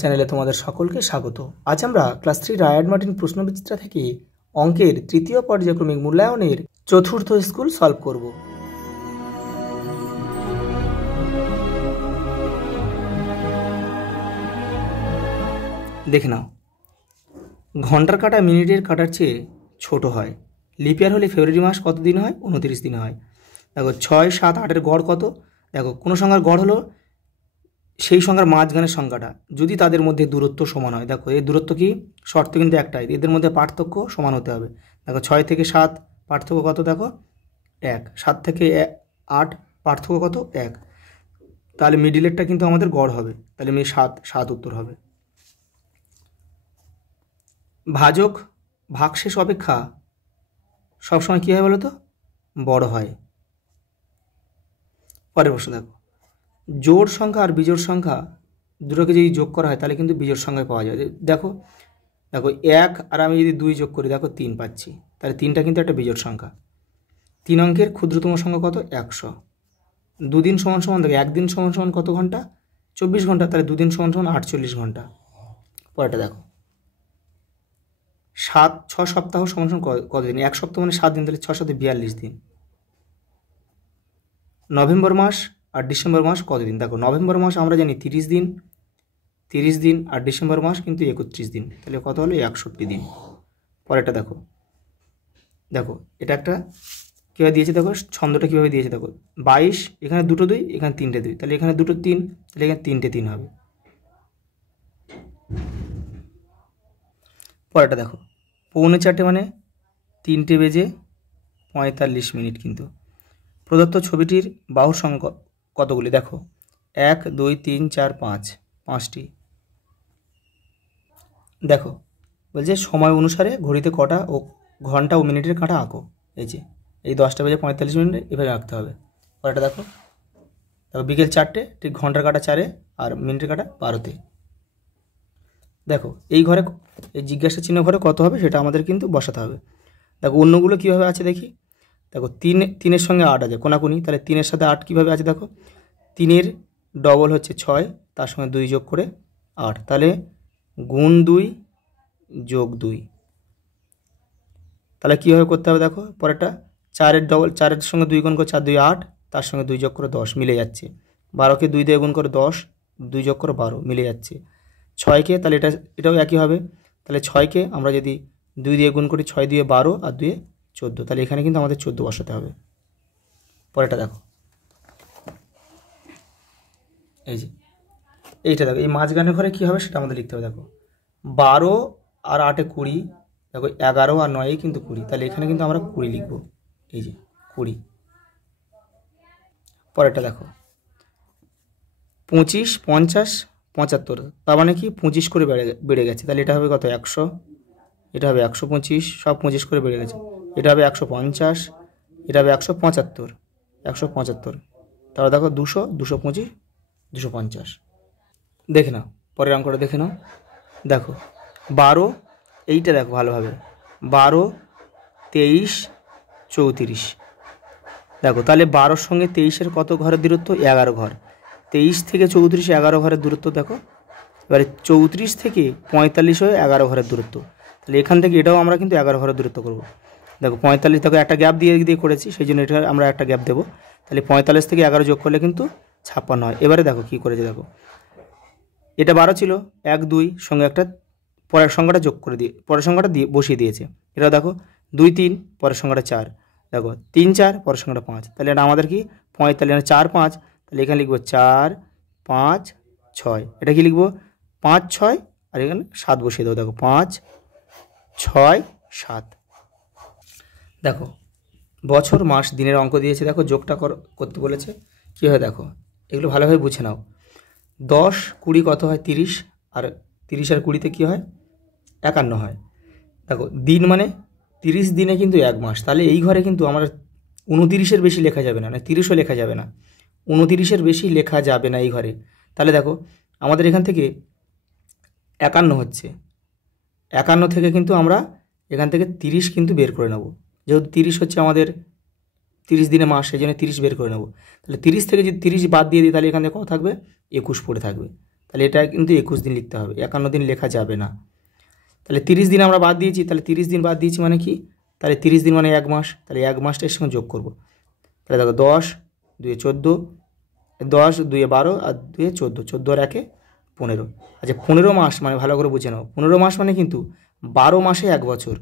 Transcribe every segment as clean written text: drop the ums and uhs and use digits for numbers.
চ্যানেলে তোমাদের সকলকে স্বাগত। আজ আমরা ক্লাস 3 রায়ার্ড মার্টিন প্রশ্নবিচিত্রা থেকে অঙ্কের তৃতীয় পর্যায়ক্রমিক মূল্যায়নের চতুর্থ স্কুল সলভ করব। দেখে নাও, ঘন্টার কাঁটা মিনিটের কাঁটার চেয়ে ছোট হয়। লিপ ইয়ার হলে ফেব্রুয়ারি মাস কত দিন হয়? 29 দিন হয়। দেখো 6, 7, 8-এর গড় কত? দেখো কোনো সংখ্যার গড় হলো সেই সংখ্যার মাঝখানের সংখ্যাটা যদি তাদের মধ্যে দূরত্ব সমান হয়। দেখো এর দূরত্ব কি? শর্ত কিন্তু একটাই, এদের মধ্যে পার্থক্য সমান হতে হবে। দেখো 6 থেকে 7 পার্থক্য কত? দেখো 1। 7 থেকে 8 পার্থক্য কত? 1। তাহলে মিডিলেরটা কিন্তু আমাদের গড় হবে, তাহলে 7 উত্তর হবে। ভাজক ভাগশেষ অপেক্ষা সবসময় কী হয় বলো তো? বড় হয়। পরের প্রশ্ন দেখো, জোড় সংখ্যা আর বিজোড় সংখ্যা দুটোকে যদি যোগ করা হয় তাহলে কিন্তু বিজোড় সংখ্যায় পাওয়া যায়। দেখো 1 আর আমি যদি 2 যোগ করি, দেখো 3 পাচ্ছি, তাহলে 3টা কিন্তু একটা বিজোড় সংখ্যা। 3 অঙ্কের ক্ষুদ্রতম সংখ্যা কত? 100। 2 দিন সমান সমান, দেখো 1 দিন সমান সমান কত ঘন্টা? 24 ঘন্টা, তাহলে 2 দিন সমান সমান 48 ঘন্টা। পরেরটা দেখো, 6 সপ্তাহ সমান সমান কতদিন? 1 সপ্তাহ মানে 7 দিন, তাহলে 6 7 42 দিন। নভেম্বর মাস আর ডিসেম্বর মাস কতদিন? দেখো নভেম্বর মাস আমরা জানি 30 দিন আর ডিসেম্বর মাস কিন্তু 31 দিন, তাহলে কত হলো? 61 দিন। পরেরটা দেখো, এটা একটা কীভাবে দিয়েছে দেখো, ছন্দটা কীভাবে দিয়েছে দেখো, 22, এখানে 2টো 2, এখানে 3টে 2, তাহলে এখানে 2টো 3, তাহলে এখানে 3টে 3 হবে। পরেরটা দেখো, 3:45 মানে 3টে বেজে 45 মিনিট। কিন্তু প্রদত্ত ছবিটির বাহুর সংখ্যা কতগুলি? দেখো 1 2 3 4 5, 5টি। দেখো বলছে সময় অনুসারে ঘড়িতে কটা ও ঘন্টা ও মিনিটের কাঁটা আঁকো। এই 10টা বেজে 45 মিনিটে এভাবে আঁকতে হবে। পরেরটা দেখো, বিকেল 4টে, ঠিক ঘন্টার কাঁটা 4-এ আর মিনিটের কাঁটা 12-তে। দেখো এই ঘরে, এই জিজ্ঞাসা চিহ্ন ঘরে কত হবে সেটা আমাদের কিন্তু বসাতে হবে। দেখো অন্যগুলো কীভাবে আছে দেখি। দেখো 3-এর সঙ্গে 8 আছে কোনাকুনি, তাহলে 3-এর সাথে 8 কীভাবে আছে দেখো, 3-এর ডবল হচ্ছে 6, তার সঙ্গে 2 যোগ করে 8, তাহলে গুণ 2 যোগ 2। তাহলে কীভাবে করতে হবে দেখো, পরেরটা 4-এর ডবল, 4-এর সঙ্গে 2 গুণ করে 4 2 8, তার সঙ্গে 2 যোগ করে 10, মিলে যাচ্ছে। 12কে 2 দিয়ে গুণ করে 10, 2 যোগ করে 12, মিলে যাচ্ছে। 6কে, তাহলে এটাও একই হবে, তাহলে 6কে আমরা যদি 2 দিয়ে গুণ করি, 6 দিয়ে 12 আর 2 14, তাহলে এখানে কিন্তু আমাদের 14 বসাতে হবে। পরেরটা দেখো, এইটা দেখো, এই মাঝখানের ঘরে কী হবে সেটা আমাদের লিখতে হবে। দেখো 12 আর 8-এ 20, দেখো 11 আর 9-এ কিন্তু 20, তাহলে এখানে কিন্তু আমরা 20 লিখব। 20। পরেরটা দেখো, 25 50 75, তার মানে কি 25 করে বেড়ে গেছে, তাহলে এটা হবে কত? 100, এটা হবে 125, সব 25 করে বেড়ে গেছে। এটা হবে 150, এটা হবে 175, তাহলে দেখো 200 225 250। দেখে নাও পরের অঙ্কটা, দেখে নাও। দেখো 12, এইটা দেখো ভালোভাবে, 12 23 34। দেখো তাহলে 12-র সঙ্গে 23-এর কত ঘরের দূরত্ব? 11 ঘর। 23 থেকে 34 11 ঘরের দূরত্ব। দেখো এবারে 34 থেকে 45 হয়ে 11 ঘরের দূরত্ব, তাহলে এখান থেকে এটাও আমরা কিন্তু 11 ঘরের দূরত্ব করব। দেখো 45, দেখো একটা গ্যাপ দিয়ে করেছি, সেই জন্য এটা আমরা একটা গ্যাপ দেবো, তাহলে 45 থেকে 11 যোগ করলে কিন্তু 56 হয়। এবারে দেখো কী করেছে, দেখো এটা 12 ছিল, 1 2 সঙ্গে একটা পরের সংখ্যাটা যোগ করে দিয়ে পরের সংখ্যাটা দিয়ে বসিয়ে দিয়েছে। এটা দেখো 2 3, পরের সংখ্যাটা 4, দেখো 3 4, পরের সংখ্যাটা 5, তাহলে এটা আমাদের কি 45, 4 5, তাহলে এখানে লিখবো 4 5 6, এটা কি লিখবো 5 6, আর এখানে 7 বসিয়ে দেবো। দেখো 5 6 7। দেখো বছর মাস দিনের অঙ্ক দিয়েছে, দেখো যোগটা করতে বলেছে। কী হয় দেখো, এগুলো ভালোভাবে বুঝে নাও। 10 20 কত হয়? 30, আর 30 আর 20-তে কী হয়? 51 হয়। দেখো দিন মানে 30 দিনে কিন্তু 1 মাস, তাহলে এই ঘরে কিন্তু আমরা 29-এর বেশি লেখা যাবে না, 30ও লেখা যাবে না, 29-এর বেশি লেখা যাবে না এই ঘরে। তাহলে দেখো আমাদের এখান থেকে 51 হচ্ছে, 51 থেকে কিন্তু আমরা এখান থেকে 30 কিন্তু বের করে নেব, যেহেতু 30 হচ্ছে আমাদের 30 দিনে মাস, সেই জন্য 30 বের করে নেব। তাহলে 30 থেকে যদি 30 বাদ দিয়ে দিই, তাহলে এখানে কত থাকবে? 21 পড়ে থাকবে। তাহলে এটা কিন্তু 21 দিন লিখতে হবে, 51 দিন লেখা যাবে না। তাহলে 30 দিন আমরা বাদ দিয়েছি, তাহলে 30 দিন বাদ দিয়েছি মানে কি, তাহলে 30 দিন মানে 1 মাস, তাহলে 1 মাসটা এর সঙ্গে যোগ করব। তাহলে দেখো 10 2 14, 10 2 12 আর 2 14, 14 আর 1 15। আচ্ছা 15 মাস মানে ভালো করে বুঝে নাও, 15 মাস মানে কিন্তু 12 মাসে 1 বছর।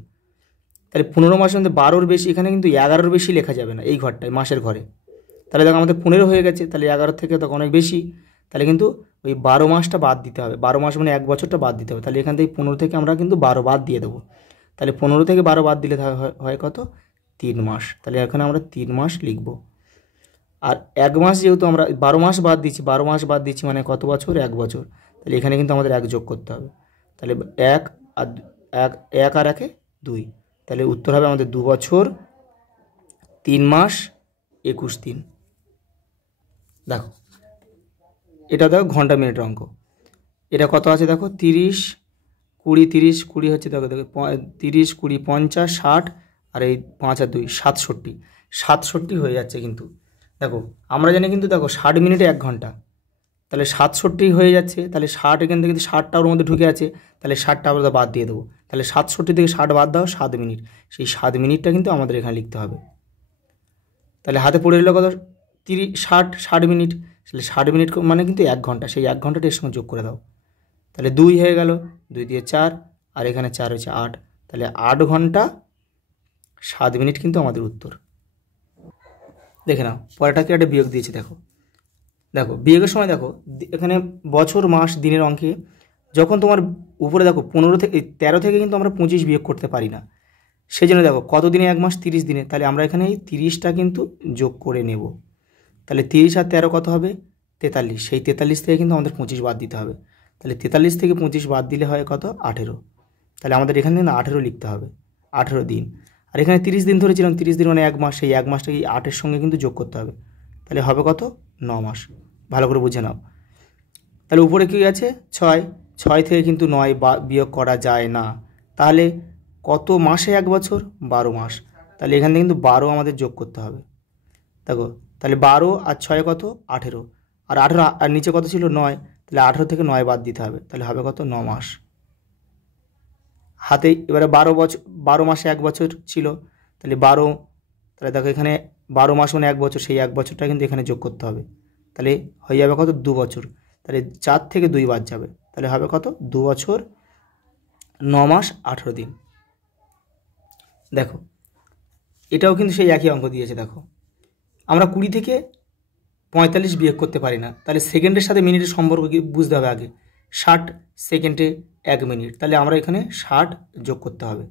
তাহলে 15 মাসের মধ্যে 12-র বেশি, এখানে কিন্তু 11-র বেশি লেখা যাবে না এই ঘরটায়, মাসের ঘরে। তাহলে দেখো আমাদের 15 হয়ে গেছে, তাহলে 11 থেকে তখন অনেক বেশি, তাহলে কিন্তু ওই 12 মাসটা বাদ দিতে হবে, 12 মাস মানে 1 বছরটা বাদ দিতে হবে। তাহলে এখান থেকে 15 থেকে আমরা কিন্তু 12 বাদ দিয়ে দেবো। তাহলে 15 থেকে 12 বাদ দিলে হয় কত, 3 মাস। তাহলে এখানে আমরা 3 মাস লিখব। আর 1 মাস যেহেতু আমরা 12 মাস বাদ দিচ্ছি, 12 মাস বাদ দিচ্ছি মানে কত বছর, 1 বছর। তাহলে এখানে কিন্তু আমাদের 1 যোগ করতে হবে। তাহলে 1 আর 1 আর 1 2, তাহলে উত্তর হবে আমাদের 2 বছর 3 মাস 21 দিন। দেখো এটা দেখো ঘন্টা মিনিটের অঙ্ক। এটা কত আছে দেখো, 30 20 30 20 হচ্ছে, দেখো 30 20 50 60 আর এই 5 আর 2 67 হয়ে যাচ্ছে। কিন্তু দেখো আমরা জানি কিন্তু দেখো 60 মিনিটে 1 ঘন্টা, তাহলে 67 হয়ে যাচ্ছে। তাহলে 60 এখান থেকে কিন্তু 60টা ওর মধ্যে ঢুকে আছে, তাহলে 60টা আমরা বাদ দিয়ে দেবো। তাহলে 67 থেকে 60 বাদ দাও, 7 মিনিট। সেই 7 মিনিটটা কিন্তু আমাদের এখানে লিখতে হবে। তাহলে হাতে পড়ে রইল কত, 60 মিনিট। তাহলে 60 মিনিট মানে কিন্তু 1 ঘন্টা, সেই 1 ঘন্টাটা এর সঙ্গে যোগ করে দাও। তাহলে 2 হয়ে গেল, 2 দিয়ে 4 আর এখানে 4 হচ্ছে 8, তাহলে 8 ঘন্টা 7 মিনিট কিন্তু আমাদের উত্তর। দেখে নাও পরেরটা কি একটা বিয়োগ দিয়েছে, দেখো দেখো বিয়োগের সময় দেখো এখানে বছর মাস দিনের অঙ্কে যখন তোমার উপরে দেখো 13 থেকে কিন্তু আমরা 25 বিয়োগ করতে পারি না। সেই জন্য দেখো কত দিনে 1 মাস, 30 দিনে। তাহলে আমরা এখানে এই 30টা কিন্তু যোগ করে নেব। তাহলে 30 আর 13 কত হবে, 43। সেই 43 থেকে কিন্তু আমাদের 25 বাদ দিতে হবে। তাহলে 43 থেকে 25 বাদ দিলে হয় কত, 18। তাহলে আমাদের এখানে কিন্তু 18 লিখতে হবে, 18 দিন। আর এখানে 30 দিন ধরেছিলাম, 30 দিন মানে 1 মাস, সেই 1 মাসটাকে 8-এর সঙ্গে কিন্তু যোগ করতে হবে। তাহলে হবে কত, 9 মাস। ভালো করে বুঝে নাও। তাহলে উপরে কী আছে, 6 থেকে কিন্তু 9 বিয়োগ করা যায় না। তাহলে কত মাসে 1 বছর, 12 মাস। তাহলে এখান থেকে কিন্তু 12 আমাদের যোগ করতে হবে। দেখো তাহলে 12 আর 6 কত, 18, আর 18 আর নিচে কত ছিল, 9। তাহলে 18 থেকে 9 বাদ দিতে হবে, তাহলে হবে কত, 9 মাস। হাতে এবারে 12 মাসে 1 বছর ছিল, তাহলে 12, তাহলে দেখো এখানে 12 মাস মানে 1 বছর, সেই 1 বছরটা কিন্তু এখানে যোগ করতে হবে। তাহলে হয়ে যাবে কত, 2 বছর। তাহলে 4 থেকে 2 বাদ যাবে, তাহলে হবে কত, 2 বছর 9 মাস 18 দিন। দেখো এটাও কিন্তু সেই একই অঙ্ক দিয়েছে। দেখো আমরা 20 থেকে 45 বিয়োগ করতে পারি না, তাহলে সেকেন্ডের সাথে মিনিটের সম্পর্ক কি বুঝতে হবে আগে। 60 সেকেন্ডে 1 মিনিট, তাহলে আমরা এখানে 60 যোগ করতে হবে।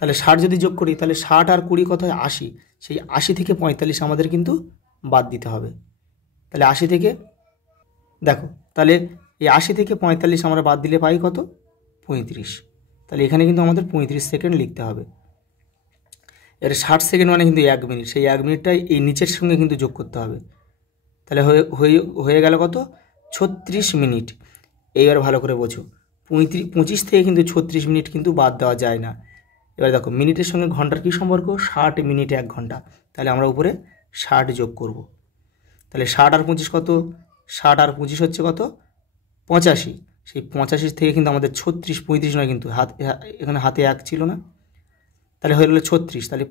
তাহলে 60 যদি যোগ করি, তাহলে 60 আর 20 কত হয়, 80। সেই 80 থেকে 45 আমাদের কিন্তু বাদ দিতে হবে। তাহলে 80 থেকে, দেখো তাহলে এই 80 থেকে 45 আমরা বাদ দিলে পাই কত, 35। তাহলে এখানে কিন্তু আমাদের 35 সেকেন্ড লিখতে হবে। এর 60 সেকেন্ড মানে কিন্তু 1 মিনিট, সেই 1 মিনিটটাই এই নিচের সঙ্গে কিন্তু যোগ করতে হবে। তাহলে হয়ে গেল কত, 36 মিনিট। এইবার ভালো করে বোঝো, 25 থেকে কিন্তু 36 মিনিট কিন্তু বাদ দেওয়া যায় না। এবার দেখো মিনিটের সঙ্গে ঘন্টার কী সম্পর্ক, 60 মিনিটে 1 ঘন্টা। তাহলে আমরা উপরে 60 যোগ করব। তাহলে 60 আর 25 কত, 60 আর 25 হচ্ছে কত, 85। সেই 85 থেকে কিন্তু আমাদের 36, 35 নয় কিন্তু, এখানে হাতে 1 ছিল না, তাহলে হয়ে গেল 36। তাহলে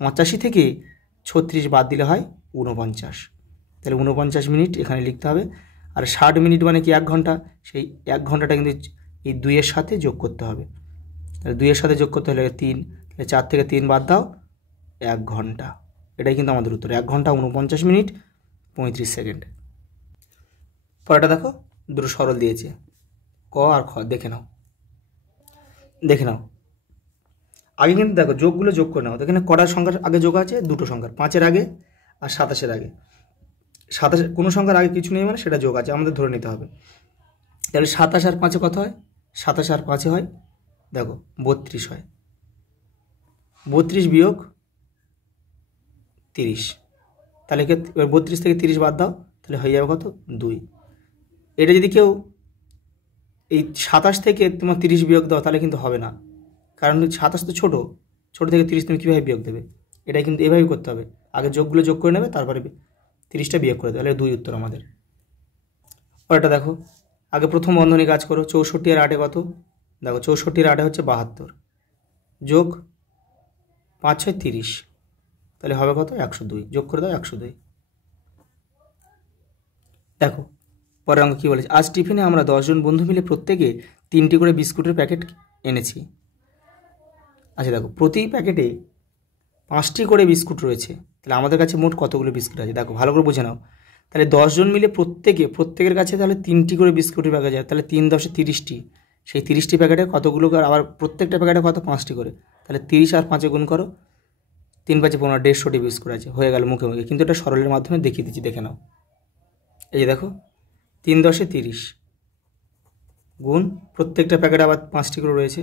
85 থেকে 36 বাদ দিলে হয় 49। তাহলে 49 মিনিট এখানে লিখতে হবে। আর 60 মিনিট মানে কি 1 ঘন্টা, সেই 1 ঘন্টাটা কিন্তু এই 2-এর সাথে যোগ করতে হবে। তাহলে 2-এর সাথে যোগ করতে হলে 3, তাহলে 4 থেকে 3 বাদ দাও, 1 ঘন্টা। এটাই কিন্তু আমাদের উত্তর, 1 ঘন্টা 49 মিনিট 35 সেকেন্ড। পরেরটা দেখো দুটো সরল দিয়েছে, ক আর খ, দেখে নাও। আগে কিন্তু দেখো যোগগুলো যোগ করে নাও। এখানে কটার সংখ্যার আগে যোগ আছে, দুটো সংখ্যার, 5-এর আগে আর 27-এর আগে। 27 কোনো সংখ্যার আগে কিছু নেই মানে সেটা যোগ আছে, আমাদের ধরে নিতে হবে। তাহলে 27 আর 5-এ কত হয়, 27 আর 5-এ হয় দেখো 32 হয়। 32 বিয়োগ 30, তাহলে এবার 32 থেকে 30 বাদ দাও, তাহলে হয়ে যাবে কত, 2। এটা যদি কেউ এই 27 থেকে তোমার 30 বিয়োগ দাও তাহলে কিন্তু হবে না, কারণ 27 তো ছোটো থেকে 30 তুমি কীভাবে বিয়োগ দেবে। এটাই কিন্তু এভাবেই করতে হবে, আগে যোগগুলো যোগ করে নেবে, তারপরে 30টা বিয়োগ করে দেবে, তাহলে 2 উত্তর আমাদের। ওটা দেখো, আগে প্রথম বন্ধনী কাজ করো। 64 আর 8 কত? দেখো 64 আর 8 হচ্ছে 72, যোগ 5 6 30, তাহলে হবে কত? 102। যোগ করে দাও 102। দেখো পরের অঙ্ক কী বলেছে, আজ টিফিনে আমরা 10 জন বন্ধু মিলে প্রত্যেকে 3টি করে বিস্কুটের প্যাকেট এনেছি। আচ্ছা দেখো, প্রতি প্যাকেটে 5টি করে বিস্কুট রয়েছে, তাহলে আমাদের কাছে মোট কতগুলো বিস্কুট আছে? দেখো ভালো করে বুঝে নাও। তাহলে 10 জন মিলে প্রত্যেকের কাছে তাহলে 3টি করে বিস্কুটের প্যাকেট আছে, তাহলে 3 10 30টি। সেই 30টি প্যাকেটে কতগুলো, আবার প্রত্যেকটা প্যাকেটে কত? 5টি করে, তাহলে 30 আর 5 গুণ করো, 3 5 15, 150টি বিস্কুট আছে। হয়ে গেল মুখে মুখে, কিন্তু এটা সরলের মাধ্যমে দেখিয়ে দিচ্ছি, দেখে নাও। এই যে দেখো 3 10 30 গুণ প্রত্যেকটা প্যাকেটে আবার 5টি করে রয়েছে,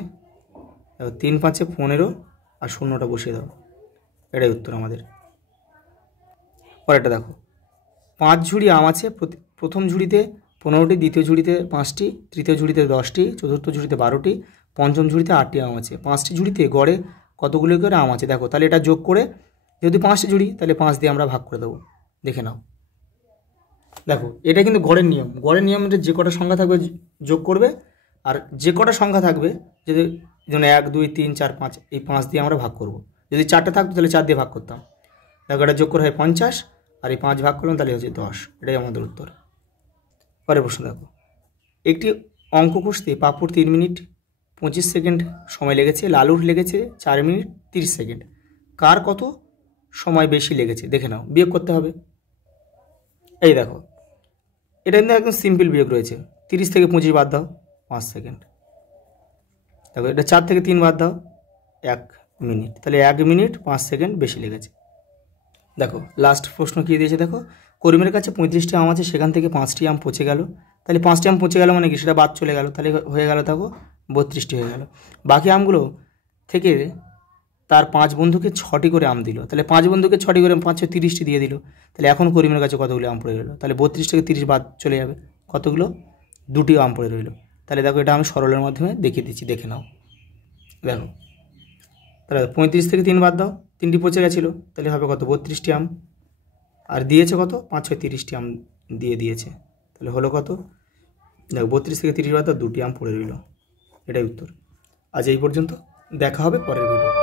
3 5 15 আর শূন্যটা বসিয়ে দাও, এটাই উত্তর আমাদের। পরেরটা দেখো, 5 ঝুড়ি আম আছে, প্রথম ঝুড়িতে 15টি, দ্বিতীয় ঝুড়িতে 5টি, তৃতীয় ঝুড়িতে 10টি, চতুর্থ ঝুড়িতে 12টি, পঞ্চম ঝুড়িতে 8টি আম আছে। 5টি ঝুড়িতে গড়ে কতগুলো করে আম আছে? দেখো তাহলে এটা যোগ করে, যদি 5টি ঝুড়ি তাহলে 5 দিয়ে আমরা ভাগ করে দেবো, দেখে নাও। দেখো এটা কিন্তু গড়ের নিয়ম, গড়ের নিয়মটা যে কটা সংখ্যা থাকবে যোগ করবে, আর যে কটা সংখ্যা থাকবে, যদি যেমন 1 2 3 4 5, এই 5 দিয়ে আমরা ভাগ করব। যদি 4টে থাকতো তাহলে 4 দিয়ে ভাগ করতাম। দেখো এটা যোগ করে হয় 50, আর এই 5 ভাগ করলাম তাহলে হচ্ছে 10, এটাই আমাদের উত্তর। পরের প্রশ্ন দেখো, একটি অঙ্ক কষতে পাপুর 3 মিনিট 25 সেকেন্ড সময় লেগেছে, লালুর লেগেছে 4 মিনিট 30 সেকেন্ড, কার কত সময় বেশি লেগেছে? দেখে নাও, বিয়োগ করতে হবে। এই দেখো এটা কিন্তু একদম সিম্পল বিয়োগ রয়েছে। 30 থেকে 25 বাদ দাও, 5 সেকেন্ড। দেখো এটা 4 থেকে 3 বাদ দাও, 1 মিনিট, তাহলে 1 মিনিট 5 সেকেন্ড বেশি লেগেছে। দেখো লাস্ট প্রশ্ন কী দিয়েছে দেখো, করিমের কাছে 35টি আম আছে, সেখান থেকে 5টি আম পচে গেল। তাহলে 5টি আম পচে গেল মানে কি? সেটা বাদ চলে গেল, তাহলে হয়ে গেল দেখো 32টি হয়ে গেল। বাকি আমগুলো থেকে তার 5 বন্ধুকে 6টি করে আম দিল, তাহলে 5 বন্ধুকে 6টি করে 5 30টি দিয়ে দিল। তাহলে এখন করিমের কাছে কতগুলো আম পড়ে রইল? তাহলে 32 থেকে 30 বাদ চলে যাবে, কতগুলো? 2টি আম পড়ে রইল। তাহলে দেখো এটা আমি সরলের মাধ্যমে দেখিয়ে দিচ্ছি, দেখে নাও। দেখো তাহলে 35 থেকে 3 বাদ দাও, 3টি পচে গেছিলো, তাহলে হবে কত? 32টি আম। আর দিয়েছে কত? 5 6 30টি আম দিয়েছে, তাহলে হলো কত? দেখো 32 থেকে 30 বাদ দাও, 2টি আম পড়ে রইল, এটাই উত্তর। আজ এই পর্যন্ত, দেখা হবে পরের ভিডিও।